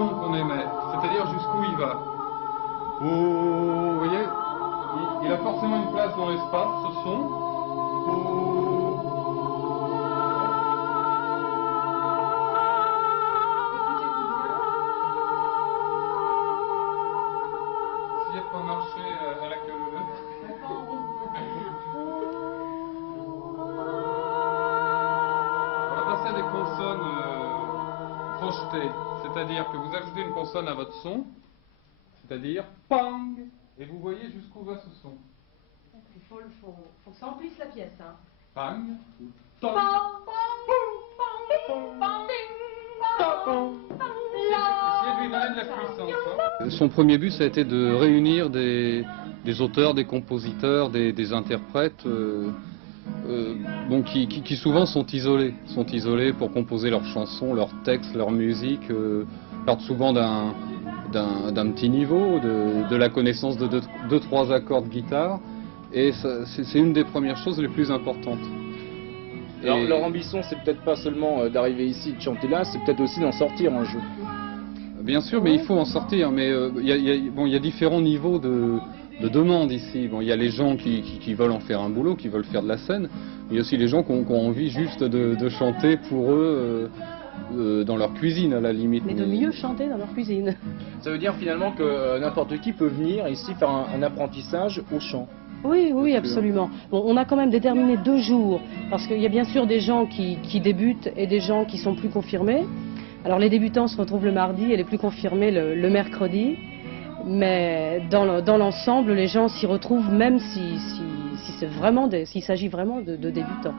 son qu'on émet, c'est-à-dire jusqu'où il va. Vous voyez, il a forcément une place dans l'espace, ce son. Essayez de pas marcher à la queue leu. On va passer à des consonnes projetées, c'est-à-dire que vous ajoutez une consonne à votre son, c'est-à-dire pang, et vous voyez jusqu'où va ce son. Il faut que ça emplisse la pièce. Hein. Pang, tong. Essayez de lui donner de la puissance. Hein. Son premier but, ça a été de réunir des auteurs, des compositeurs, des interprètes bon, qui souvent sont isolés pour composer leurs chansons, leurs textes, leur musique, partent souvent d'un petit niveau, de la connaissance de deux, trois accords de guitare, et c'est une des premières choses les plus importantes. Alors, leur ambition, c'est peut-être pas seulement d'arriver ici, de chanter là, c'est peut-être aussi d'en sortir un jour. Bien sûr, mais il faut en sortir. Mais il y a différents niveaux de demande ici. Bon, il y a les gens qui veulent en faire un boulot, qui veulent faire de la scène. Il y a aussi les gens qui ont envie juste de chanter pour eux dans leur cuisine, à la limite. Mais de mieux chanter dans leur cuisine. Ça veut dire finalement que n'importe qui peut venir ici faire un apprentissage au chant. Oui, oui, absolument. Bon, on a quand même déterminé 2 jours, parce qu'il y a bien sûr des gens qui débutent et des gens qui sont plus confirmés. Alors les débutants se retrouvent le mardi et les plus confirmés le mercredi. Mais dans l'ensemble, les gens s'y retrouvent même s'il s'agit vraiment de débutants.